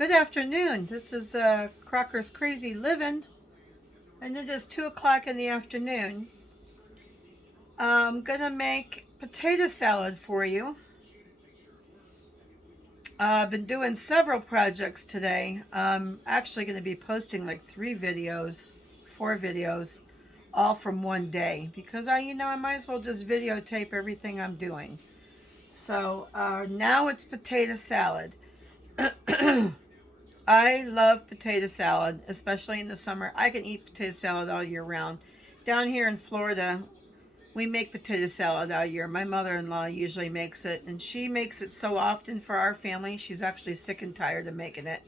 Good afternoon. This is Crocker's Crazy Living, and it is 2 o'clock in the afternoon. I'm gonna make potato salad for you. I've been doing several projects today. I'm actually gonna be posting like 4 videos, all from one day because I might as well just videotape everything I'm doing. So now it's potato salad. I love potato salad, especially in the summer. I can eat potato salad all year round. Down here in Florida, we make potato salad all year. My mother-in-law usually makes it, and she makes it so often for our family. She's actually sick and tired of making it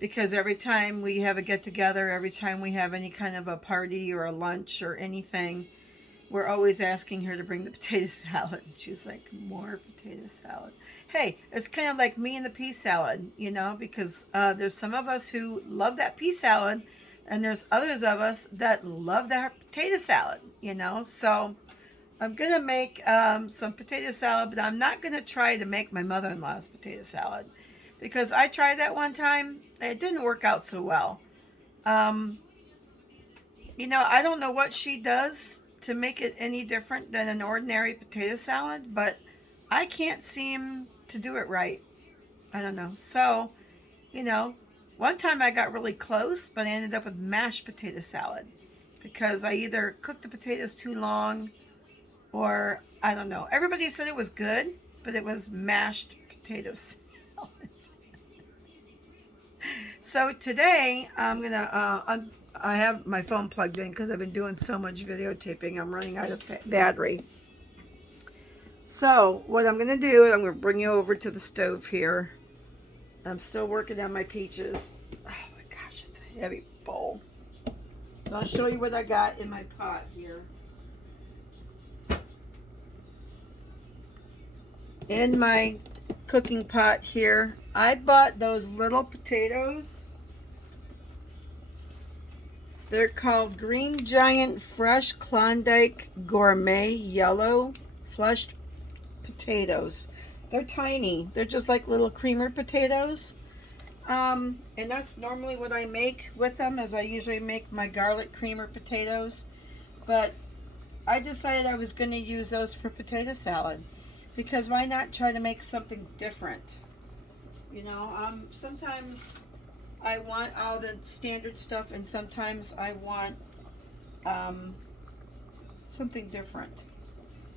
because every time we have a get-together, every time we have any kind of a party or a lunch or anything, we're always asking her to bring the potato salad. She's like, more potato salad. Hey, it's kind of like me and the pea salad, because there's some of us who love that pea salad, and there's others of us that love that potato salad. So I'm going to make some potato salad, but I'm not going to try to make my mother-in-law's potato salad because I tried that one time. And it didn't work out so well. Um, I don't know what she does to make it any different than an ordinary potato salad, but I can't seem to do it right. I don't know. So, you know, one time I got really close, but I ended up with mashed potato salad because I either cooked the potatoes too long or I don't know. Everybody said it was good, but it was mashed potato salad. So today I'm gonna I have my phone plugged in because I've been doing so much videotaping. I'm running out of battery. So what I'm gonna do is I'm gonna bring you over to the stove here. I'm still working on my peaches. Oh my gosh, it's a heavy bowl. So I'll show you what I got in my pot here. In my cooking pot here, I bought those little potatoes. They're called Green Giant Fresh Klondike Gourmet Yellow Flushed Potatoes. They're tiny. They're just like little creamer potatoes. And that's normally what I make with them, as I usually make my garlic creamer potatoes. But I decided I was going to use those for potato salad because why not try to make something different? Sometimes I want all the standard stuff, and sometimes I want something different.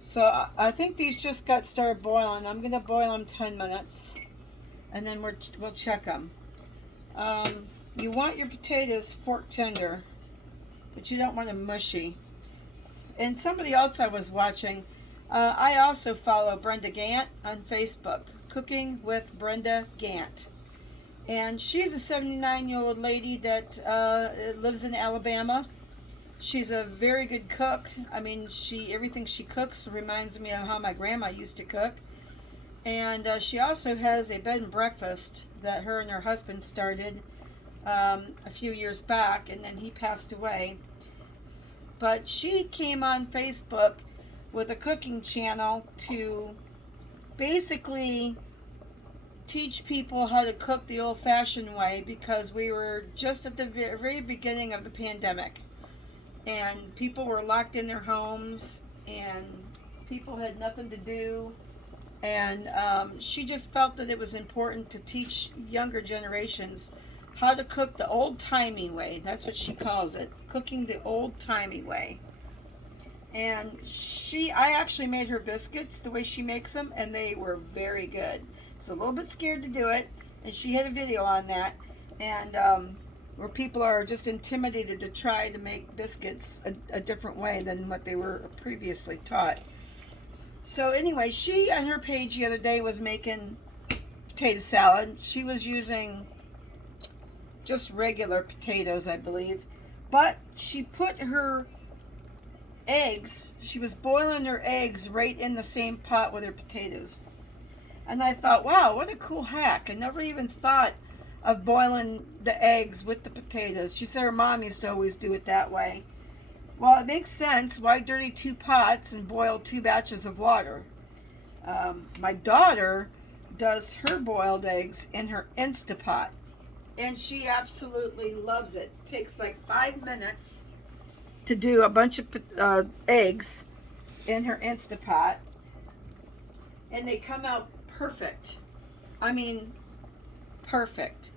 So I think these just got started boiling. I'm going to boil them 10 minutes, and then we'll check them. You want your potatoes fork tender, but you don't want them mushy. And somebody else I was watching, I also follow Brenda Gant on Facebook, Cooking with Brenda Gant. And she's a 79-year-old lady that lives in Alabama. She's a very good cook. I mean, everything she cooks reminds me of how my grandma used to cook. And she also has a bed and breakfast that her and her husband started a few years back, and then he passed away. But she came on Facebook with a cooking channel to basically teach people how to cook the old-fashioned way, because we were just at the very beginning of the pandemic and people were locked in their homes and people had nothing to do, and she just felt that it was important to teach younger generations how to cook the old-timey way. That's what she calls it, cooking the old-timey way. And I actually made her biscuits the way she makes them, and they were very good. So a little bit scared to do it, and she had a video on that, and where people are just intimidated to try to make biscuits a different way than what they were previously taught. So anyway, she on her page the other day was making potato salad. She was using just regular potatoes, I believe, but she put her eggs, she was boiling her eggs right in the same pot with her potatoes. And I thought, wow, what a cool hack. I never even thought of boiling the eggs with the potatoes. She said her mom used to always do it that way. Well, it makes sense. Why dirty 2 pots and boil 2 batches of water? My daughter does her boiled eggs in her Instapot. and she absolutely loves it. Takes like 5 minutes to do a bunch of eggs in her Instapot, and they come out perfect. I mean, perfect.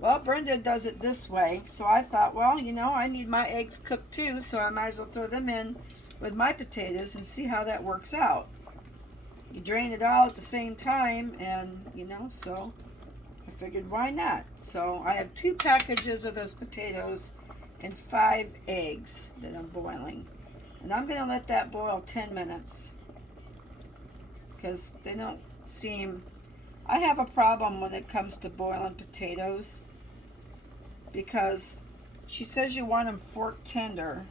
Well, Brenda does it this way, so I thought, well, you know, I need my eggs cooked too, so I might as well throw them in with my potatoes and see how that works out. You drain it all at the same time, and, you know, so I figured why not. So I have 2 packages of those potatoes and 5 eggs that I'm boiling. And I'm going to let that boil 10 minutes because they don't seem... I have a problem when it comes to boiling potatoes because she says you want them fork tender,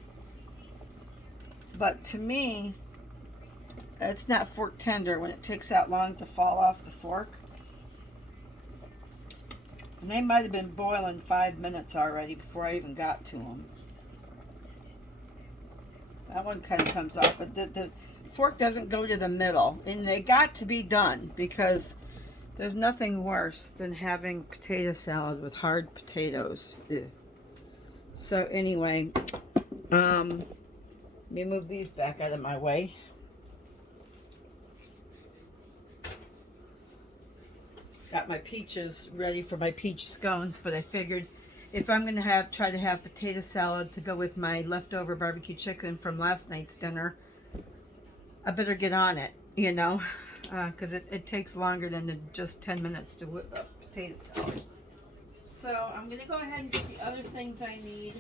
but to me it's not fork tender when it takes that long to fall off the fork. And they might have been boiling 5 minutes already before I even got to them. That one kind of comes off, but the fork doesn't go to the middle, and they got to be done because there's nothing worse than having potato salad with hard potatoes. Ew. So anyway, let me move these back out of my way. Got my peaches ready for my peach scones, but I figured if I'm gonna try to have potato salad to go with my leftover barbecue chicken from last night's dinner, I better get on it, you know, because it takes longer than just 10 minutes to whip up potato salad. So I'm gonna go ahead and get the other things I need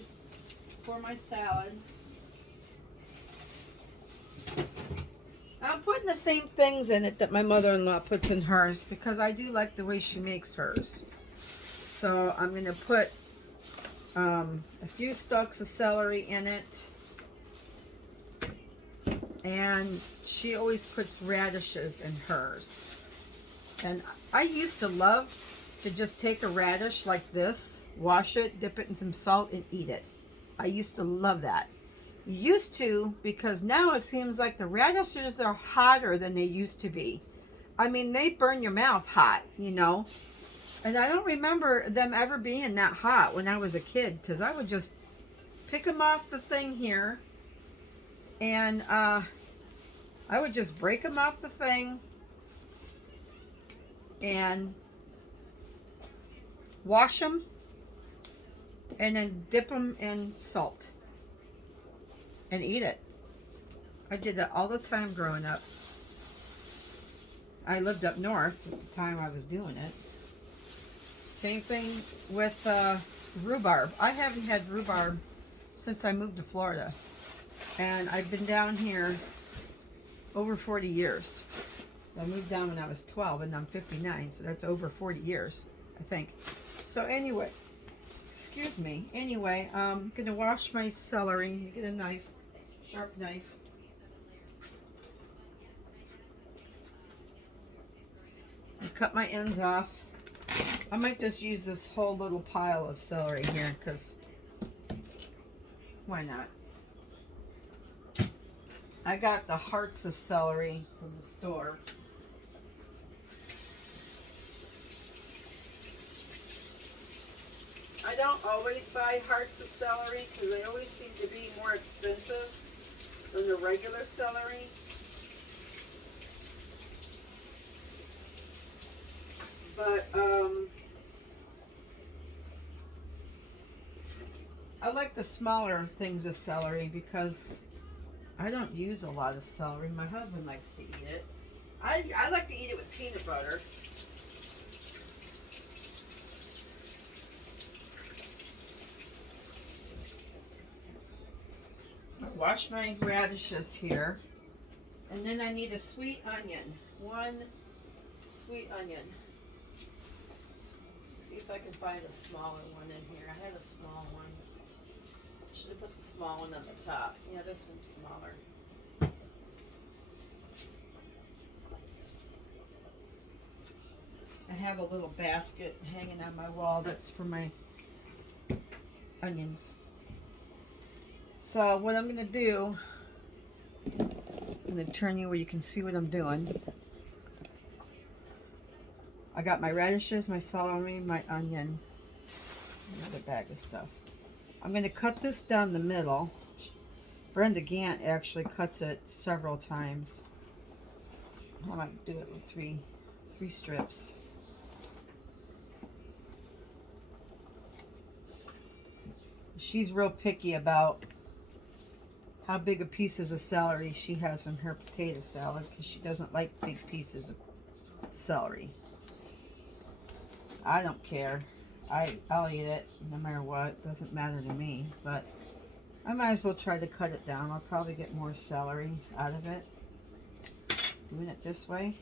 for my salad. I'm putting the same things in it that my mother-in-law puts in hers because I do like the way she makes hers. So I'm going to put a few stalks of celery in it. And she always puts radishes in hers. And I used to love to just take a radish like this, wash it, dip it in some salt, and eat it. I used to love that. Used to, because now it seems like the radishes are hotter than they used to be. I mean, they burn your mouth hot, you know. And I don't remember them ever being that hot when I was a kid, because I would just pick them off the thing here, and I would just break them off the thing and wash them and then dip them in salt and eat it. I did that all the time growing up. I lived up north at the time I was doing it. Same thing with rhubarb. I haven't had rhubarb since I moved to Florida. And I've been down here over 40 years. So I moved down when I was 12 and I'm 59, so that's over 40 years, I think. So anyway, excuse me. Anyway, I'm gonna wash my celery. You get a knife. Sharp knife. I cut my ends off. I might just use this whole little pile of celery here because why not? I got the hearts of celery from the store. I don't always buy hearts of celery because they always seem to be more expensive than the regular celery. But I like the smaller things of celery because I don't use a lot of celery. My husband likes to eat it. I like to eat it with peanut butter. Wash my radishes here, and then I need a sweet onion. 1 sweet onion. Let's see if I can find a smaller one in here. I had a small one. Should have put the small one on the top. Yeah, this one's smaller. I have a little basket hanging on my wall that's for my onions. So what I'm going to do, I'm going to turn you where you can see what I'm doing. I got my radishes, my celery, my onion. Another bag of stuff. I'm going to cut this down the middle. Brenda Gant actually cuts it several times. I might do it with three strips. She's real picky about how big of pieces of celery she has in her potato salad because she doesn't like big pieces of celery. I don't care. I'll eat it no matter what. It doesn't matter to me, but I might as well try to cut it down. I'll probably get more celery out of it doing it this way.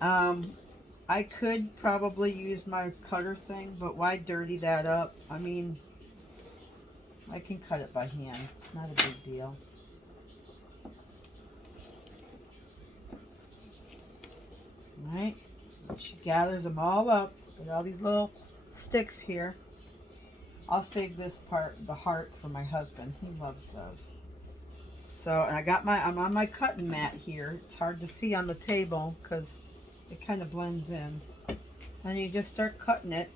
I could probably use my cutter thing, but why dirty that up? I mean, I can cut it by hand. It's not a big deal. Right? She gathers them all up. Got all these little sticks here. I'll save this part, the heart, for my husband. He loves those. So, and I'm on my cutting mat here. It's hard to see on the table because it kind of blends in. And you just start cutting it.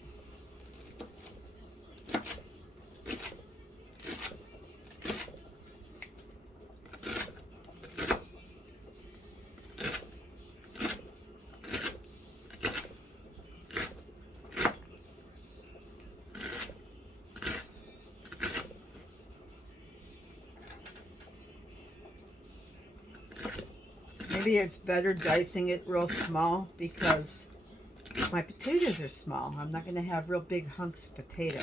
Maybe it's better dicing it real small because my potatoes are small. I'm not going to have real big hunks of potato.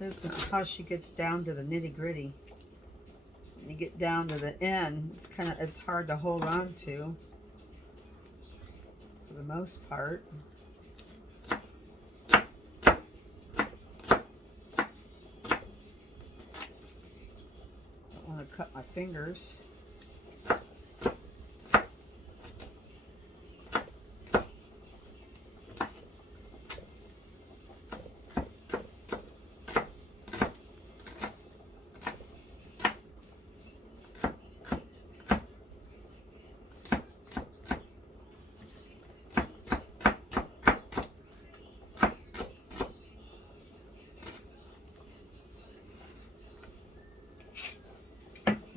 This is how she gets down to the nitty gritty. When you get down to the end, it's hard to hold on to for the most part. Don't want to cut my fingers.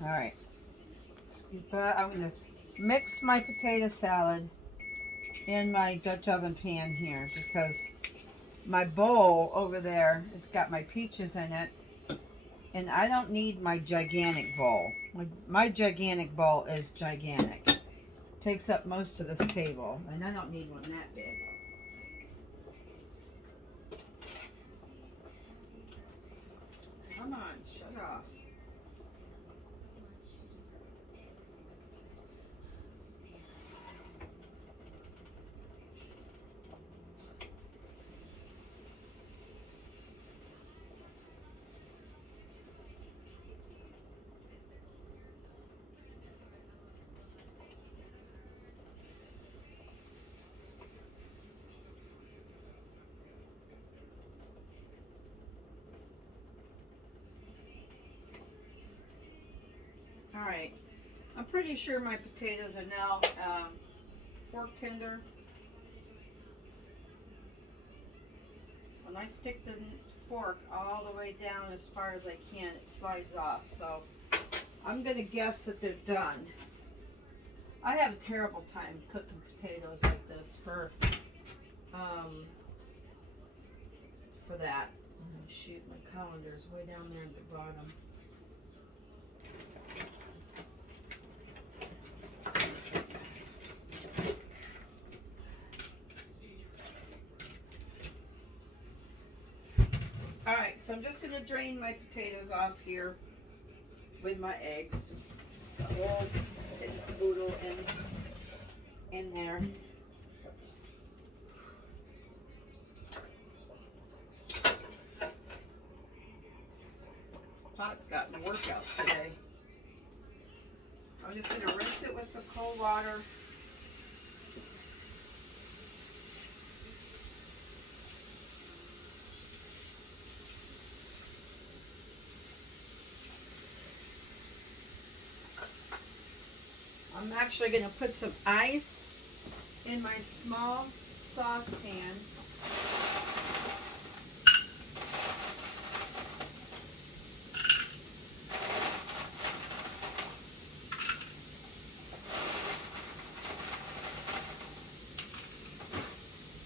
All right, I'm going to mix my potato salad in my Dutch oven pan here because my bowl over there has got my peaches in it, and I don't need my gigantic bowl. My gigantic bowl is gigantic. It takes up most of this table, and I don't need one that big. Come on, shut off. All right, I'm pretty sure my potatoes are now fork tender. When I stick the fork all the way down as far as I can, it slides off. So I'm going to guess that they're done. I have a terrible time cooking potatoes like this for that. Oh, shoot, my calendar's way down there at the bottom. Alright, so I'm just going to drain my potatoes off here with my eggs. The whole boodle in there. This pot's gotten a workout today. I'm just going to rinse it with some cold water. actually going to put some ice in my small saucepan.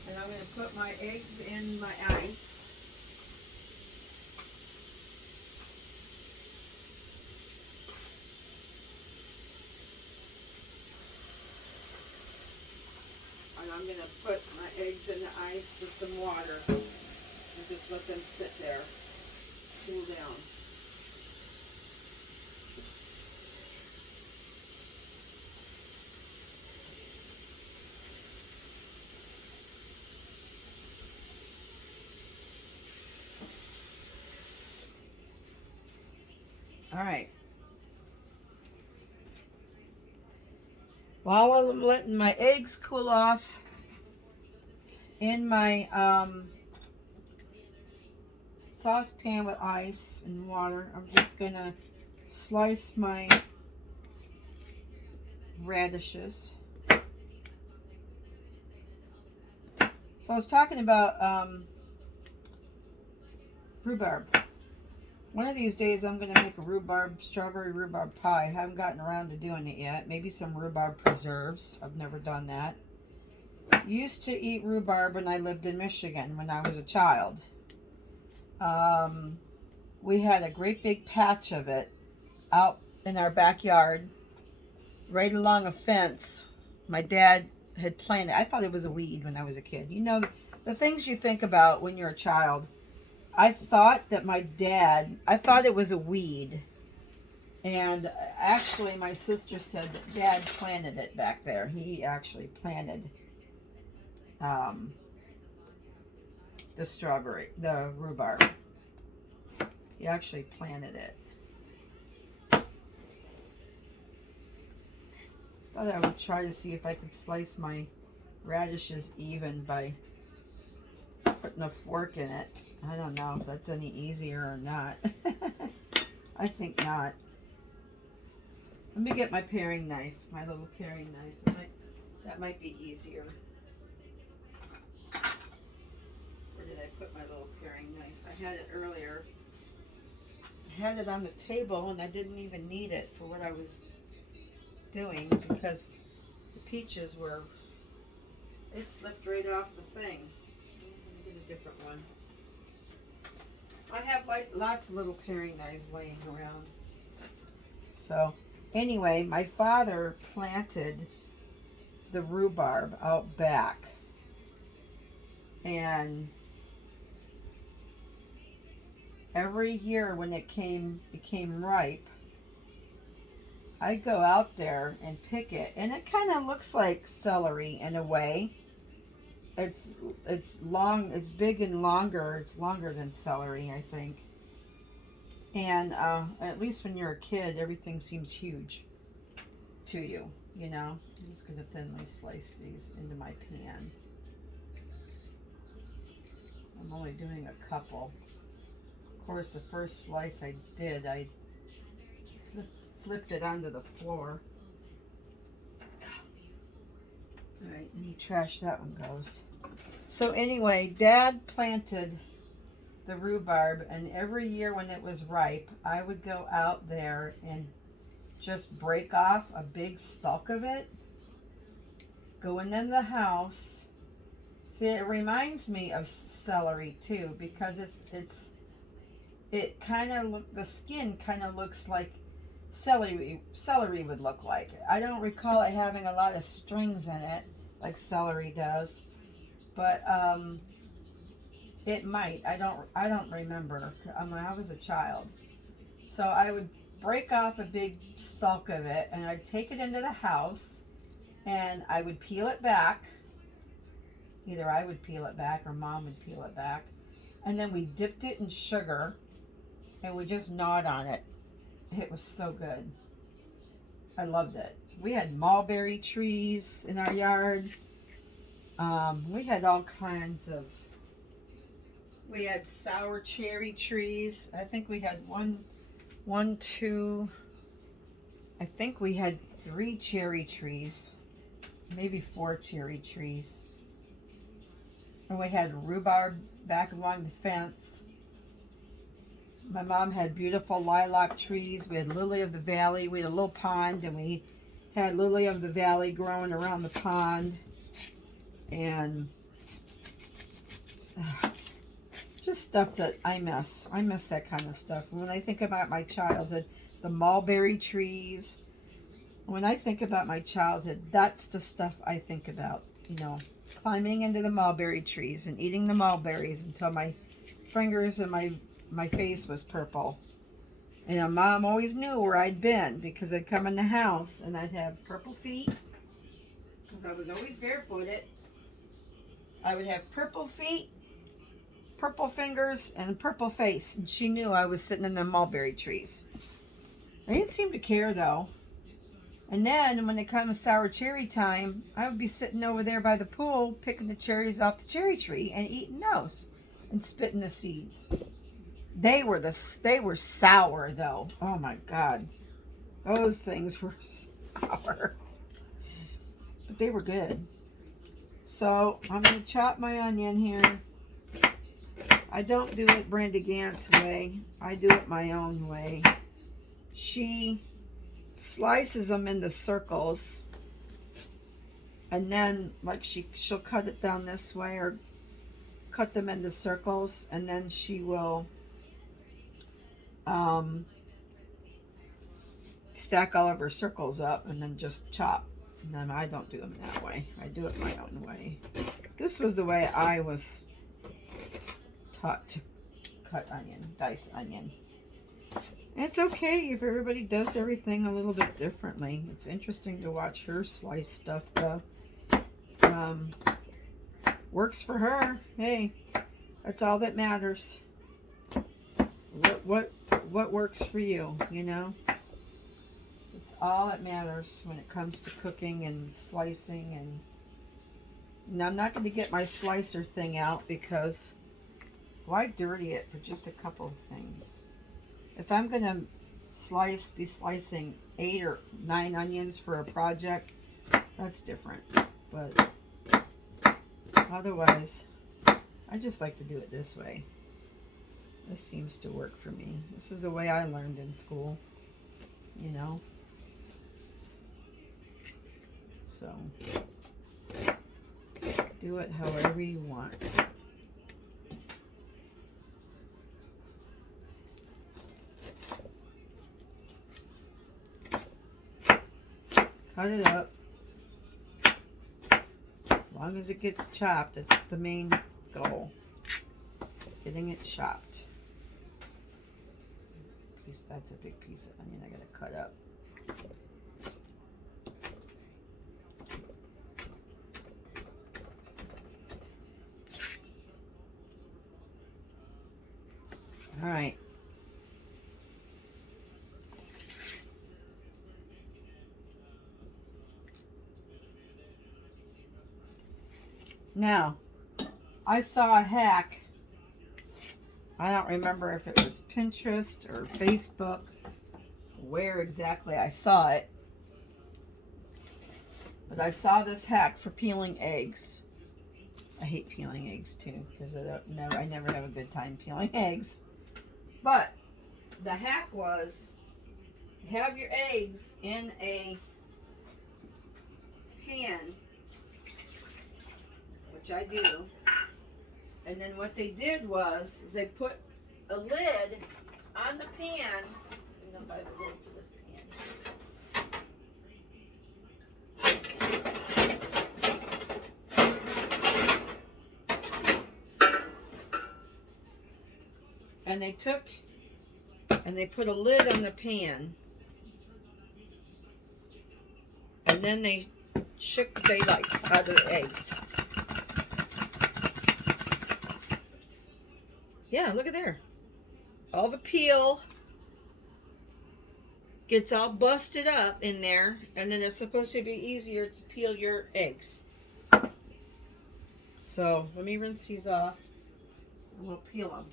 And I'm going to put my eggs in my ice. And I'm going to put my eggs in the ice with some water and just let them sit there, cool down. All right. While I'm letting my eggs cool off in my saucepan with ice and water, I'm just gonna slice my radishes. So I was talking about rhubarb. One of these days I'm going to make a strawberry rhubarb pie. I haven't gotten around to doing it yet. Maybe some rhubarb preserves. I've never done that. Used to eat rhubarb when I lived in Michigan when I was a child. We had a great big patch of it out in our backyard, right along a fence. My dad had planted. I thought it was a weed when I was a kid. You know, the things you think about when you're a child. I thought it was a weed. And actually, my sister said that Dad planted it back there. He actually planted the rhubarb. He actually planted it. Thought I would try to see if I could slice my radishes even by putting a fork in it. I don't know if that's any easier or not. I think not. Let me get my paring knife, my little paring knife. That might be easier. Where did I put my little paring knife? I had it earlier. I had it on the table and I didn't even need it for what I was doing because the peaches they slipped right off the thing. Let me get a different one. I have lots of little paring knives laying around. So anyway, my father planted the rhubarb out back, and every year when it became ripe, I'd go out there and pick it, and it kind of looks like celery in a way. It's long, it's big and longer. It's longer than celery, I think. And at least when you're a kid, everything seems huge to you, you know. I'm just going to thinly slice these into my pan. I'm only doing a couple. Of course, the first slice I did, I flipped it onto the floor. All right, and you trash that one goes. So anyway, Dad planted the rhubarb, and every year when it was ripe, I would go out there and just break off a big stalk of it, going in the house. See, it reminds me of celery too, because the skin kind of looks like celery would look like. I don't recall it having a lot of strings in it like celery does, but it might. I don't remember. I was a child. So I would break off a big stalk of it and I'd take it into the house and I would peel it back. Either I would peel it back or Mom would peel it back. And then we dipped it in sugar and we just gnawed on it. It was so good. I loved it. We had mulberry trees in our yard. We had all kinds of. We had sour cherry trees. I think we had one, two. I think we had 3 cherry trees, maybe 4 cherry trees. And we had rhubarb back along the fence. My mom had beautiful lilac trees. We had lily of the valley. We had a little pond, and we had lily of the valley growing around the pond. And just stuff that I miss. I miss that kind of stuff. When I think about my childhood, the mulberry trees. When I think about my childhood, that's the stuff I think about. You know, climbing into the mulberry trees and eating the mulberries until my fingers and my face was purple. And Mom always knew where I'd been because I'd come in the house and I'd have purple feet because I was always barefooted. I would have purple feet, purple fingers, and purple face. And she knew I was sitting in the mulberry trees. I didn't seem to care though. And then when it comes sour cherry time, I would be sitting over there by the pool picking the cherries off the cherry tree and eating those and spitting the seeds. They were sour though. Oh my God. Those things were sour. But they were good. So I'm going to chop my onion here. I don't do it Brenda Gant's way. I do it my own way. She slices them into circles. And then like she'll cut it down this way or cut them into circles. And then she will stack all of her circles up and then just chop. And then I don't do them that way. I do it my own way. This was the way I was taught to cut onion, dice onion. And it's okay if everybody does everything a little bit differently. It's interesting to watch her slice stuff though. Works for her. Hey, that's all that matters. What works for you, you know? It's all that matters when it comes to cooking and slicing. And I'm not going to get my slicer thing out because why dirty it for just a couple of things? If I'm going to be slicing 8 or 9 onions for a project, that's different. But otherwise, I just like to do it this way. This seems to work for me. This is the way I learned in school, you know. So, do it however you want. Cut it up. As long as it gets chopped, it's the main goal. Getting it chopped. That's a big piece of onion I gotta cut up. All right. Now, I saw a hack. I don't remember if it was Pinterest or Facebook, where exactly I saw it. But I saw this hack for peeling eggs. I hate peeling eggs too, because I never have a good time peeling eggs. But the hack was have your eggs in a pan, which I do. And then what they did was they put a lid on the pan. I don't know if I have a lid for this pan. And they took and they put a lid on the pan. And then they shook the daylights out of the eggs. Yeah, look at there. All the peel gets all busted up in there, and then it's supposed to be easier to peel your eggs. So let me rinse these off and we'll peel them.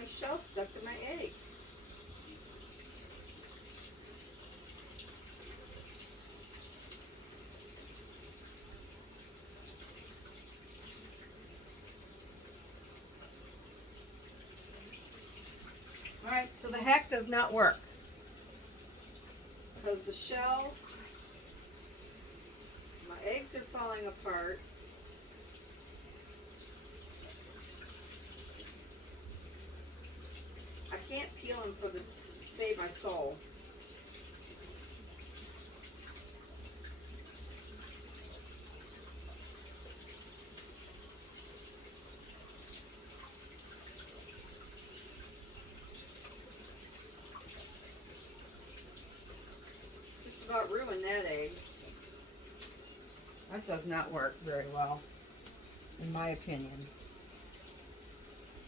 my shell stuck to my eggs. Alright, so the hack does not work. Because the shells, my eggs are falling apart. I can't peel them for the save my soul. Just about ruined that egg. That does not work very well, in my opinion.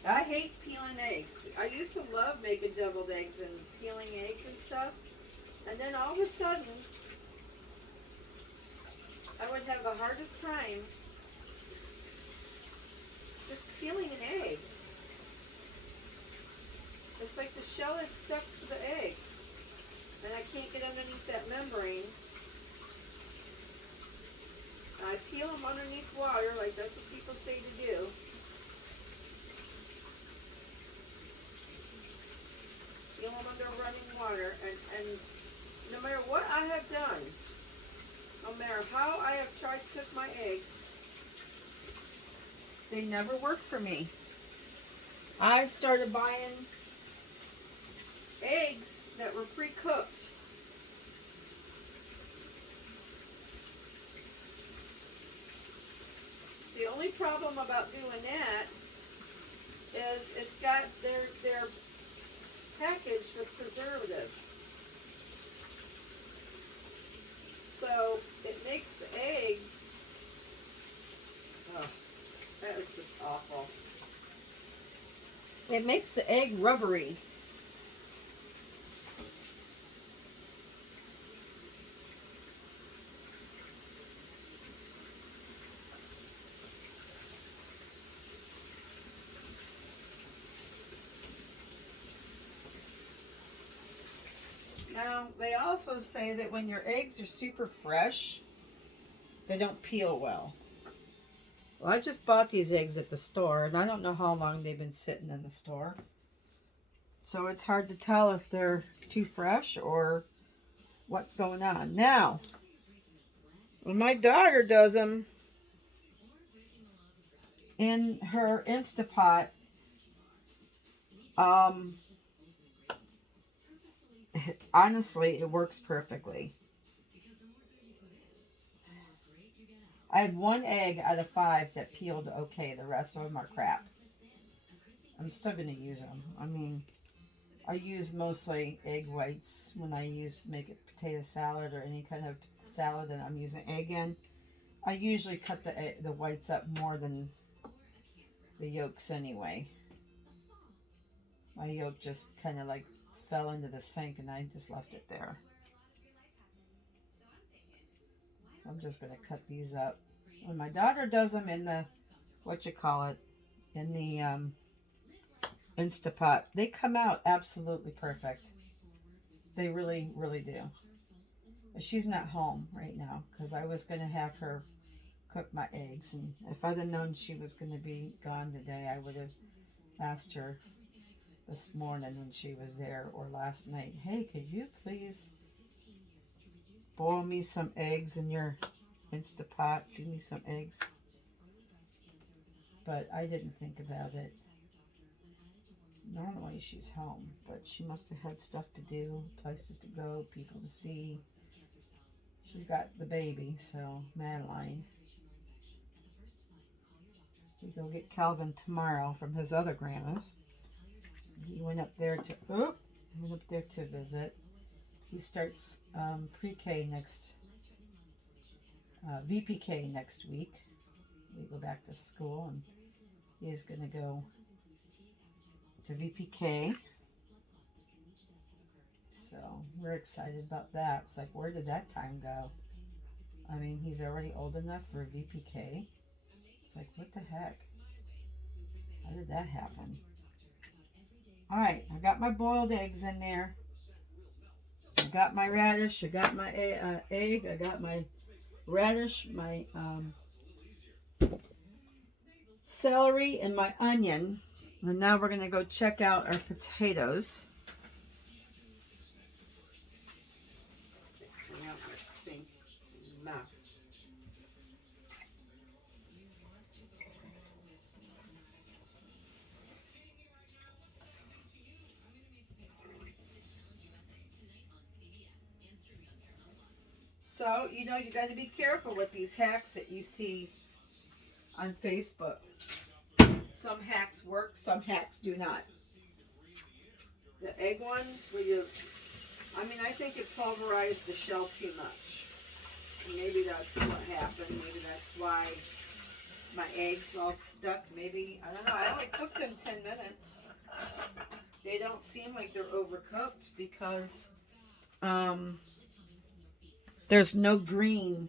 I hate peeling eggs. I used to love making deviled eggs and peeling eggs and stuff. And then all of a sudden, I would have the hardest time just peeling an egg. It's like the shell is stuck to the egg. And I can't get underneath that membrane. I peel them underneath water, like that's what people say to do. Peel them under running water, and no matter what I have done, no matter how I have tried to cook my eggs, they never work for me. I started buying eggs that were pre-cooked. The only problem about doing that is it's got their packaged with preservatives. So it makes the egg, oh, that is just awful. It makes the egg rubbery. Now, they also say that when your eggs are super fresh, they don't peel well. Well, I just bought these eggs at the store, and I don't know how long they've been sitting in the store. So it's hard to tell if they're too fresh or what's going on. Now, when my daughter does them in her Instapot, honestly, it works perfectly. I had 1 egg out of 5 that peeled okay. The rest of them are crap. I'm still going to use them. I mean, I use mostly egg whites when I make a potato salad or any kind of salad that I'm using egg in. I usually cut the whites up more than the yolks anyway. My yolk just kind of like fell into the sink and I just left it there. So I'm just going to cut these up. When my daughter does them in the, in the Instapot, they come out absolutely perfect. They really, really do. But she's not home right now because I was going to have her cook my eggs. And if I'd have known she was going to be gone today, I would have asked her this morning when she was there or last night, hey, could you please boil me some eggs in your Instapot? Give me some eggs. But I didn't think about it. Normally she's home, but she must have had stuff to do, places to go, people to see. She's got the baby, so Madeline. We go get Calvin tomorrow from his other grandma's. He went up there to visit. He starts pre-K VPK next week. We go back to school, and he's going to go to VPK. So we're excited about that. It's like, where did that time go? I mean, he's already old enough for VPK. It's like, what the heck? How did that happen? All right, I got my boiled eggs in there. I got my radish. I got my egg. I got my radish, my celery, and my onion. And now we're going to go check out our potatoes. Clean out my sink mess. So, you know, you got to be careful with these hacks that you see on Facebook. Some hacks work, some hacks do not. The egg one, where you, I mean, I think it pulverized the shell too much. And maybe that's what happened. Maybe that's why my eggs all stuck. Maybe, I don't know. I only cooked them 10 minutes. They don't seem like they're overcooked because there's no green.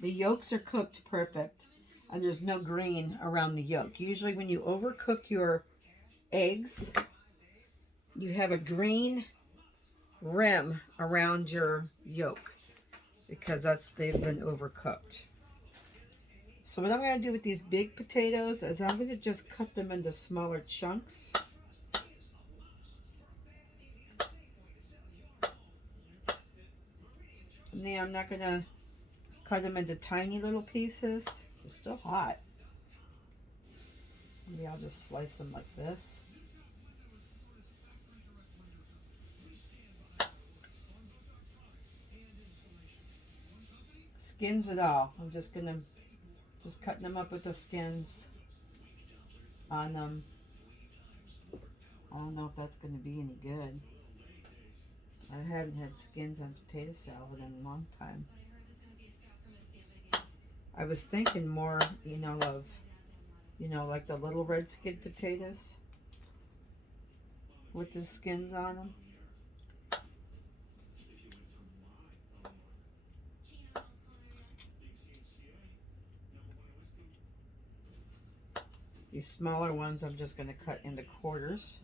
The yolks are cooked perfect, and there's no green around the yolk. Usually when you overcook your eggs, you have a green rim around your yolk because they've been overcooked. So what I'm going to do with these big potatoes is I'm going to just cut them into smaller chunks. And then I'm not going to cut them into tiny little pieces. They're still hot. Maybe I'll just slice them like this. Skins it all. I'm just going to cutting them up with the skins on them. I don't know if that's going to be any good. I haven't had skins on potato salad in a long time. I was thinking more, of, like the little red skinned potatoes with the skins on them. These smaller ones I'm just going to cut into quarters.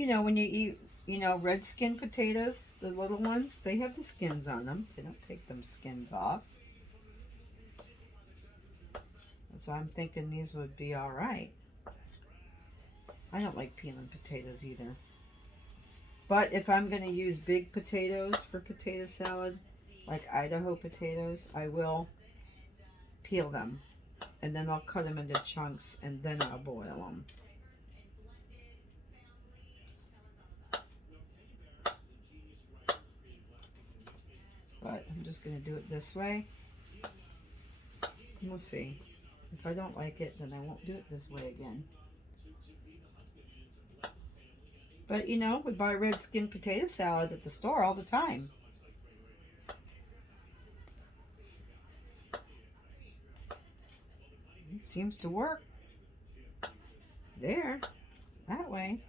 When you eat, red skin potatoes, the little ones, they have the skins on them. They don't take them skins off. So I'm thinking these would be all right. I don't like peeling potatoes either. But if I'm going to use big potatoes for potato salad, like Idaho potatoes, I will peel them. And then I'll cut them into chunks and then I'll boil them. But I'm just going to do it this way. And we'll see. If I don't like it, then I won't do it this way again. But we buy red skin potato salad at the store all the time. It seems to work. There. That way.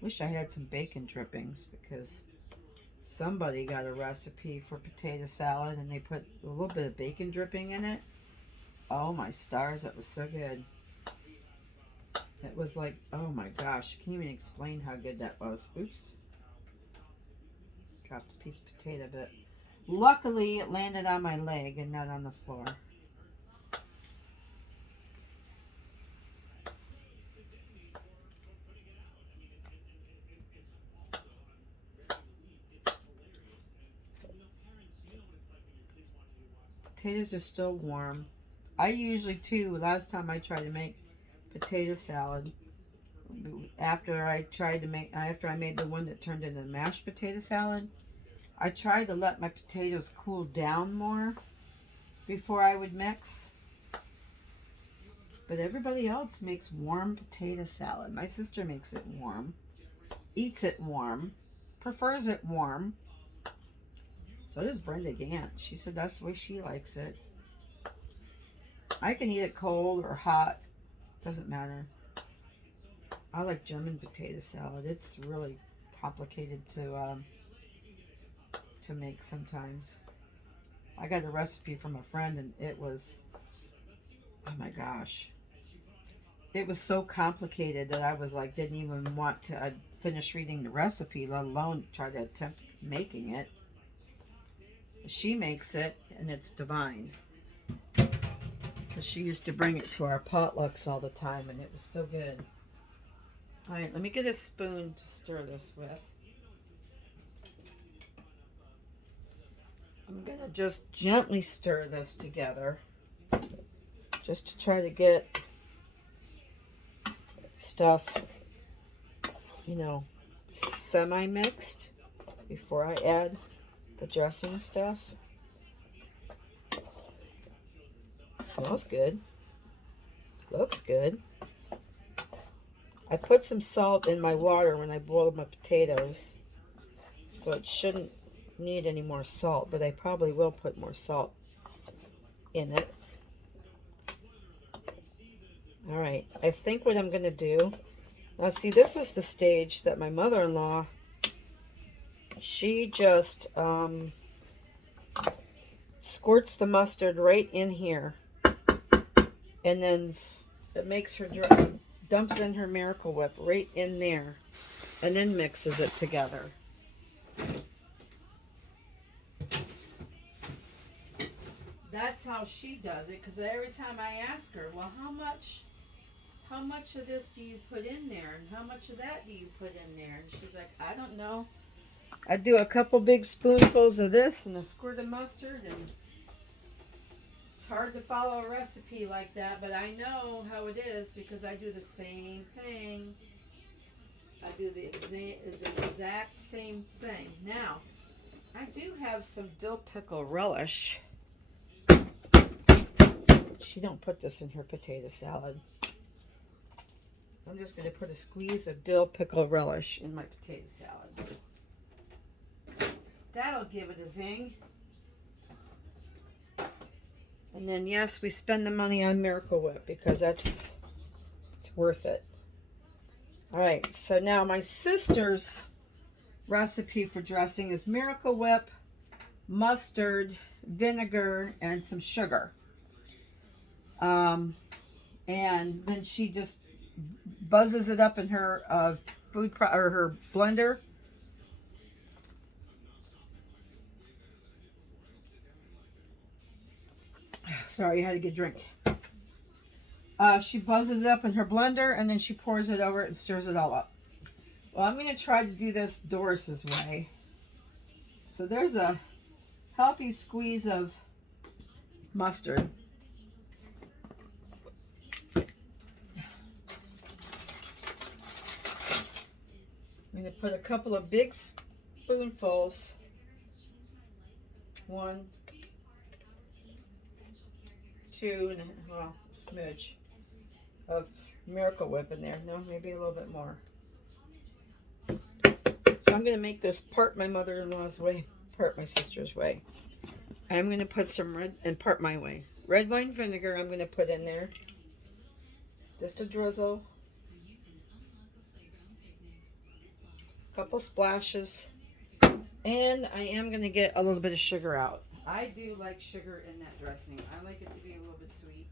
Wish I had some bacon drippings because somebody got a recipe for potato salad and they put a little bit of bacon dripping in it. Oh my stars, that was so good. It was like, oh my gosh, I can't even explain how good that was. Oops. Dropped a piece of potato, but luckily it landed on my leg and not on the floor. Potatoes are still warm. I usually too, last time I tried to make potato salad, after I made the one that turned into mashed potato salad, I tried to let my potatoes cool down more before I would mix. But everybody else makes warm potato salad. My sister makes it warm, eats it warm, prefers it warm. So does Brenda Gant. She said that's the way she likes it. I can eat it cold or hot. Doesn't matter. I like German potato salad. It's really complicated to make sometimes. I got a recipe from a friend, and it was, oh my gosh, it was so complicated that I was like, didn't even want to finish reading the recipe, let alone try to attempt making it. She makes it, and it's divine. Because she used to bring it to our potlucks all the time, and it was so good. All right, let me get a spoon to stir this with. I'm going to just gently stir this together, just to try to get stuff, you know, semi-mixed before I add the dressing stuff. Smells good. Looks good. I put some salt in my water when I boiled my potatoes, so it shouldn't need any more salt, but I probably will put more salt in it. All right, I think what I'm going to do, now see, this is the stage that my mother-in-law, she just squirts the mustard right in here, and then it makes her dumps in her Miracle Whip right in there, and then mixes it together. That's how she does it, because every time I ask her, well, how much of this do you put in there, and how much of that do you put in there? And she's like, I don't know. I do a couple big spoonfuls of this and a squirt of mustard, and it's hard to follow a recipe like that, but I know how it is because I do the same thing. I do the exact same thing. Now, I do have some dill pickle relish. She don't put this in her potato salad. I'm just going to put a squeeze of dill pickle relish in my potato salad. That'll give it a zing. And then, yes, we spend the money on Miracle Whip because it's worth it. All right, so now my sister's recipe for dressing is Miracle Whip, mustard, vinegar, and some sugar. And then she just buzzes it up in her her blender. Sorry, I had to get a drink. She buzzes it up in her blender, and then she pours it over it and stirs it all up. Well, I'm going to try to do this Doris's way. So there's a healthy squeeze of mustard. I'm going to put a couple of big spoonfuls, 1, 2, and well, a smidge of Miracle Whip in there. No, maybe a little bit more. So I'm going to make this part my mother-in-law's way, part my sister's way. I'm going to put some red, and part my way. Red wine vinegar I'm going to put in there. Just a drizzle. A couple splashes. And I am going to get a little bit of sugar out. I do like sugar in that dressing. I like it to be a little bit sweet.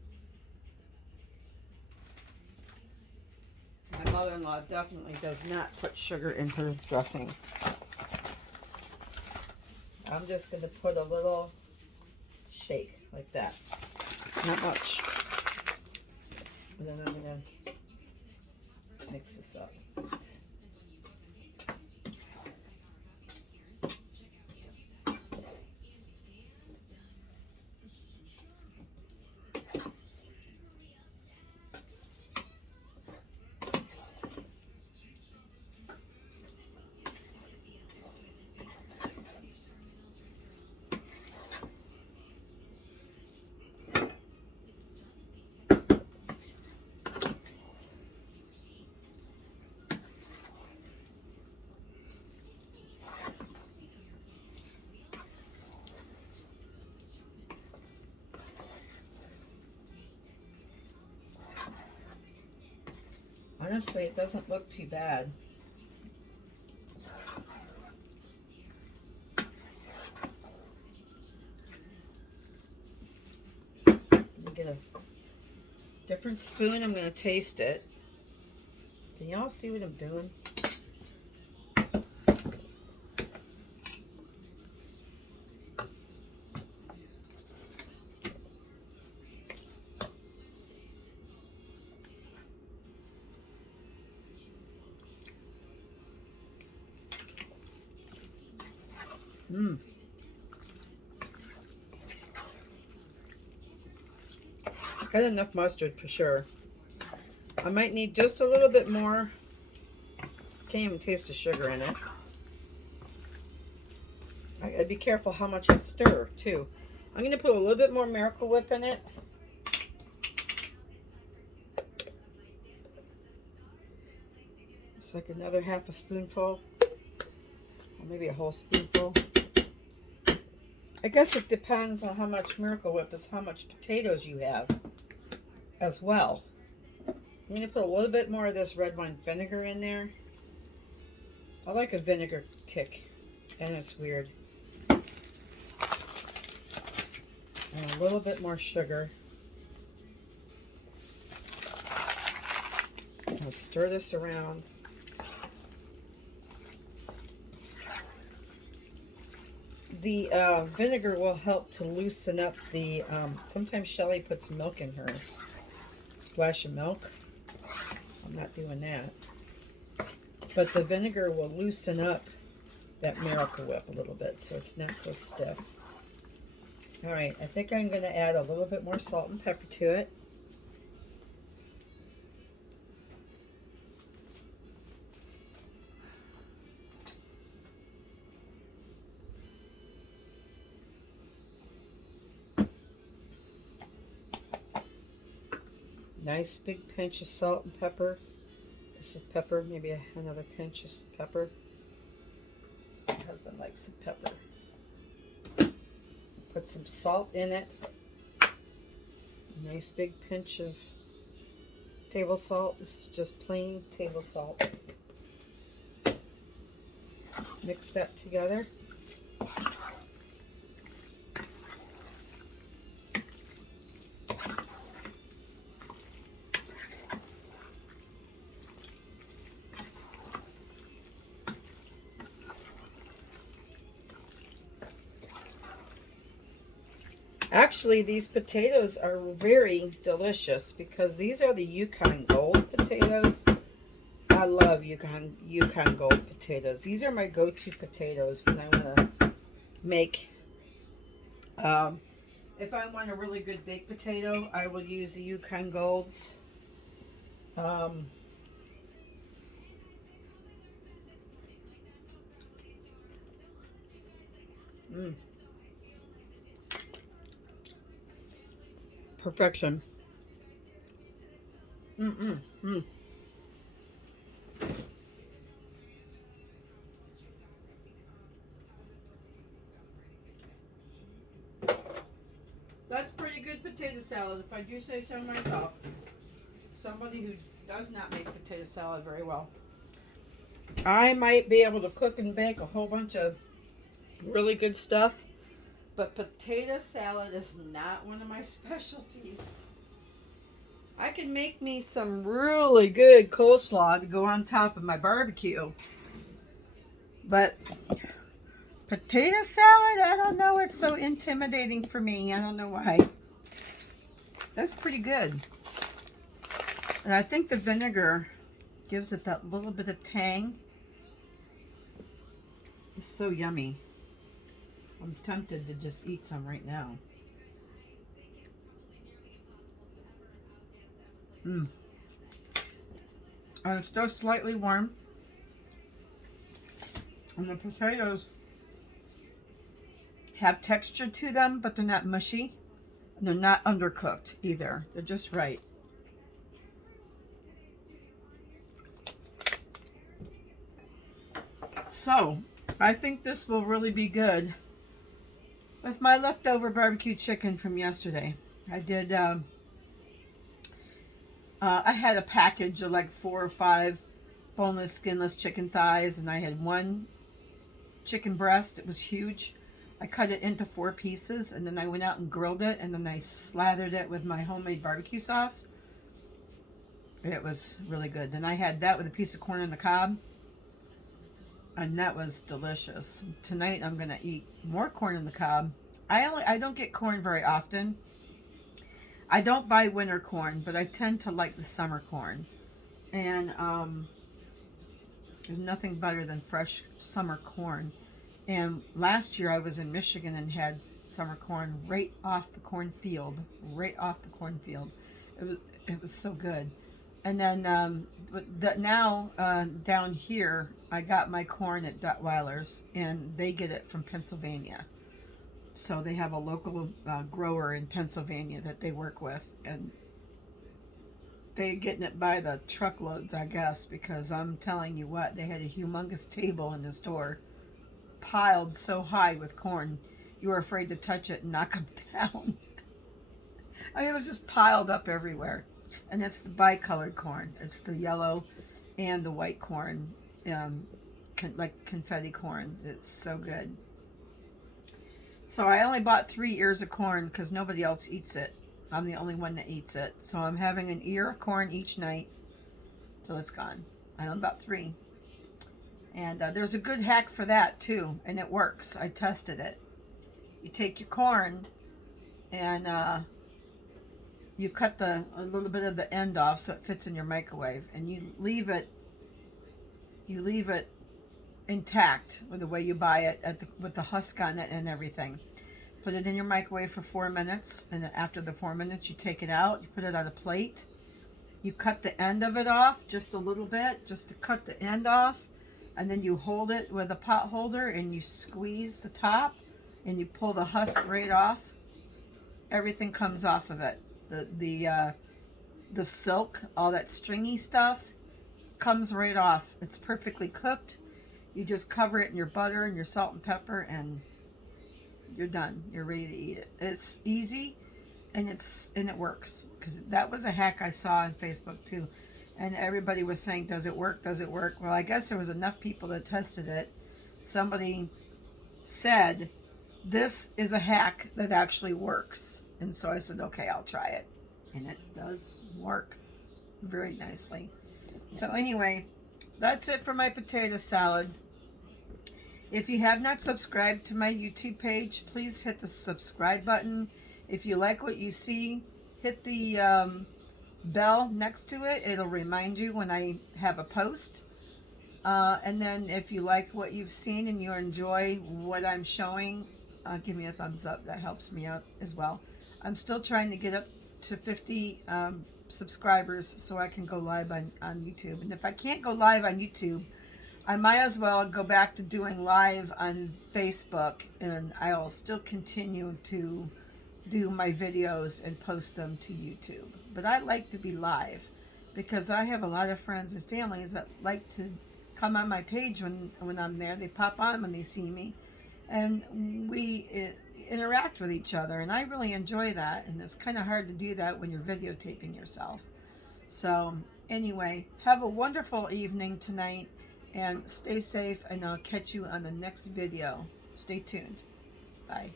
My mother-in-law definitely does not put sugar in her dressing. I'm just going to put a little shake like that. Not much. And then I'm going to mix this up. Honestly, it doesn't look too bad. get a different spoon. I'm going to taste it. Can y'all see what I'm doing? Mmm. Got enough mustard for sure. I might need just a little bit more. Can't even taste the sugar in it. I gotta be careful how much I stir too. I'm gonna put a little bit more Miracle Whip in it. It's like another half a spoonful, or maybe a whole spoonful. I guess it depends on how much Miracle Whip is, how much potatoes you have as well. I'm going to put a little bit more of this red wine vinegar in there. I like a vinegar kick, and it's weird. And a little bit more sugar. I'll stir this around. The vinegar will help to loosen up the, sometimes Shelly puts milk in hers. Splash of milk. I'm not doing that. But the vinegar will loosen up that Miracle Whip a little bit so it's not so stiff. Alright, I think I'm going to add a little bit more salt and pepper to it. Nice big pinch of salt and pepper. This is pepper, maybe another pinch of pepper. My husband likes some pepper. Put some salt in it. Nice big pinch of table salt. This is just plain table salt. Mix that together. Actually, these potatoes are very delicious because these are the Yukon Gold potatoes. I love Yukon Gold potatoes. These are my go-to potatoes when I want to make, if I want a really good baked potato, I will use the Yukon Golds. Perfection. That's pretty good potato salad, if I do say so myself. Somebody who does not make potato salad very well. I might be able to cook and bake a whole bunch of really good stuff, but potato salad is not one of my specialties. I can make me some really good coleslaw to go on top of my barbecue, but potato salad, I don't know, it's so intimidating for me. I don't know why. That's pretty good. And I think the vinegar gives it that little bit of tang. It's so yummy. I'm tempted to just eat some right now. And it's still slightly warm. And the potatoes have texture to them, but they're not mushy. And they're not undercooked either. They're just right. So, I think this will really be good with my leftover barbecue chicken from yesterday. I did, I had a package of like 4 or 5 boneless, skinless chicken thighs, and I had 1 chicken breast. It was huge. I cut it into 4 pieces, and then I went out and grilled it, and then I slathered it with my homemade barbecue sauce. It was really good. Then I had that with a piece of corn on the cob, and that was delicious. Tonight I'm gonna eat more corn on the cob. I don't get corn very often. I don't buy winter corn, but I tend to like the summer corn. And there's nothing better than fresh summer corn. And last year I was in Michigan and had summer corn right off the cornfield, right off the cornfield. It was so good. And then now down here, I got my corn at Duttweiler's, and they get it from Pennsylvania. So they have a local grower in Pennsylvania that they work with, and they're getting it by the truckloads, I guess, because I'm telling you what, they had a humongous table in the store piled so high with corn, you were afraid to touch it and knock them down. I mean, it was just piled up everywhere. And it's the bicolored corn. It's the yellow and the white corn, like confetti corn. It's so good. So I only bought 3 ears of corn because nobody else eats it. I'm the only one that eats it. So I'm having an ear of corn each night till it's gone. I only bought 3. And there's a good hack for that too, and it works. I tested it. You take your corn and you cut a little bit of the end off so it fits in your microwave, and you leave it intact with the way you buy it with the husk on it and everything. Put it in your microwave for 4 minutes, and then after the 4 minutes you take it out, you put it on a plate, you cut the end of it off just a little bit, just to cut the end off, and then you hold it with a pot holder and you squeeze the top and you pull the husk right off. Everything comes off of it. The silk, all that stringy stuff comes right off. It's perfectly cooked. You just cover it in your butter and your salt and pepper, and you're done. You're ready to eat it. It's easy, and it works, because that was a hack I saw on Facebook too, and everybody was saying, does it work, does it work? Well, I guess there was enough people that tested it. Somebody said this is a hack that actually works, and so I said, okay, I'll try it, and it does work very nicely. So anyway, that's it for my potato salad. If you have not subscribed to my YouTube page, please hit the subscribe button. If you like what you see, hit the bell next to it. It'll remind you when I have a post. And then if you like what you've seen and you enjoy what I'm showing, give me a thumbs up. That helps me out as well. I'm still trying to get up to 50 subscribers so I can go live on YouTube. And if I can't go live on YouTube, I might as well go back to doing live on Facebook, and I'll still continue to do my videos and post them to YouTube. But I like to be live because I have a lot of friends and families that like to come on my page when I'm there. They pop on when they see me, and we interact with each other, and I really enjoy that. And it's kind of hard to do that when you're videotaping yourself. So anyway, have a wonderful evening tonight, and stay safe, and I'll catch you on the next video. Stay tuned. Bye.